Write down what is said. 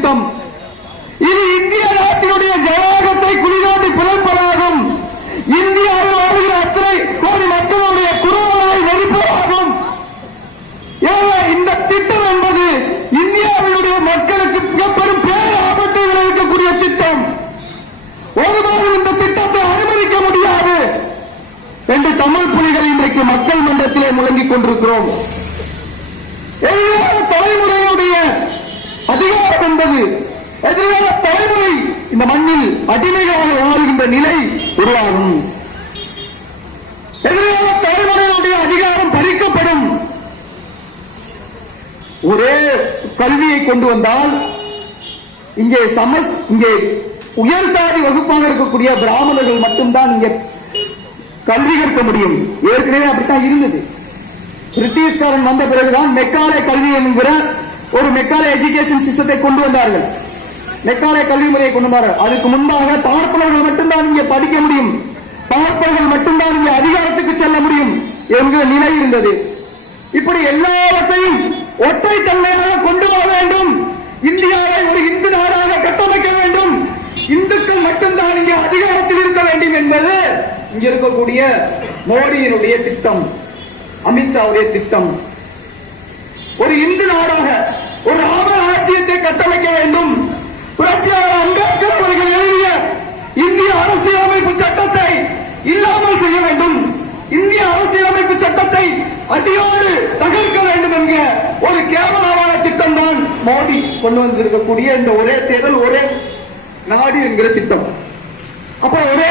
திட்டம். இது இந்திய நாட்டினுடைய ஜனநாயகத்தை குளிராட்டி புதைப்பதாகும். இந்தியாவில் வாழ்கிற அத்தனை கோடி மக்களுடைய குரலை வெடிப்பதாகும். இந்த திட்டம் என்பது இந்தியாவினுடைய மக்களுக்கு மிகப்பெரும் பேராபத்தை விளைவிக்கக்கூடிய திட்டம். ஒருபோதும் இந்த திட்டத்தை அனுமதிக்க முடியாது என்று தமிழ் புலிகள் இன்றைக்கு மக்கள் மன்றத்திலே முழங்கிக் கொண்டிருக்கிறோம். எதிரான தலைமுறையுடைய அதிகாரம் என்பது எதிரான தலைமுறை இந்த மண்ணில் அடிமைகளாக வாழ்கின்ற நிலை உருவாகும். எதிரான தலைமுறையுடைய அதிகாரம் பறிக்கப்படும். ஒரே கல்வியை கொண்டு வந்தால் இங்கே உயர் சாதி வகுப்பாக இருக்கக்கூடிய பிராமணர்கள் மட்டும்தான் இங்கே கல்வி கற்க முடியும். ஏற்கனவே அப்படித்தான் இருந்தது. பிரிட்டிஷ்காரன் வந்த பிறகுதான் மெக்காலே கல்வி என்கிற ஒரு மெக்காலே எஜுகேஷன் சிஸ்டத்தை கொண்டு வந்தார்கள். மெக்காலே கல்வி முறையை கொண்டு வந்தார்கள். அதுக்கு முன்பாக பார்ப்பனர்கள் மட்டும்தான் இங்கே படிக்க முடியும், பார்ப்பனர்கள் மட்டும்தான் இங்கே அதிகாரத்துக்கு செல்ல முடியும் என்கிற நிலை இருந்தது. இப்படி எல்லாவற்றையும் ஒற்றை தன்மையாக கொண்டு வர வேண்டும். இந்தியாவை ஒரு இந்து நாடாக கட்டமைக்க வேண்டும். இந்துக்கள் மட்டும்தான் இங்கே அதிகாரத்தில் இருக்க வேண்டும் என்பது இங்க இருக்கக்கூடிய மோடியினுடைய திட்டம், அமித்ஷாவுடைய திட்டம். ஒரு இந்து நாடாக ஒரு ராமர் ஆட்சியத்தை கட்டமைக்க வேண்டும். புரட்சியாளர் அம்பேத்கர் அவர்கள் எழுதிய இந்திய அரசியலமைப்பு சட்டத்தை இல்லாமல் செய்ய வேண்டும். இந்திய அரசியலமைப்பு சட்டத்தை அடியோடு தகர்க்க வேண்டும் என்கிற ஒரு கேவலமான திட்டம் தான் மோடி கொண்டு வந்திருக்கக்கூடிய இந்த ஒரே தேர்தல் ஒரே நாடு என்கிற திட்டம். அப்ப ஒரே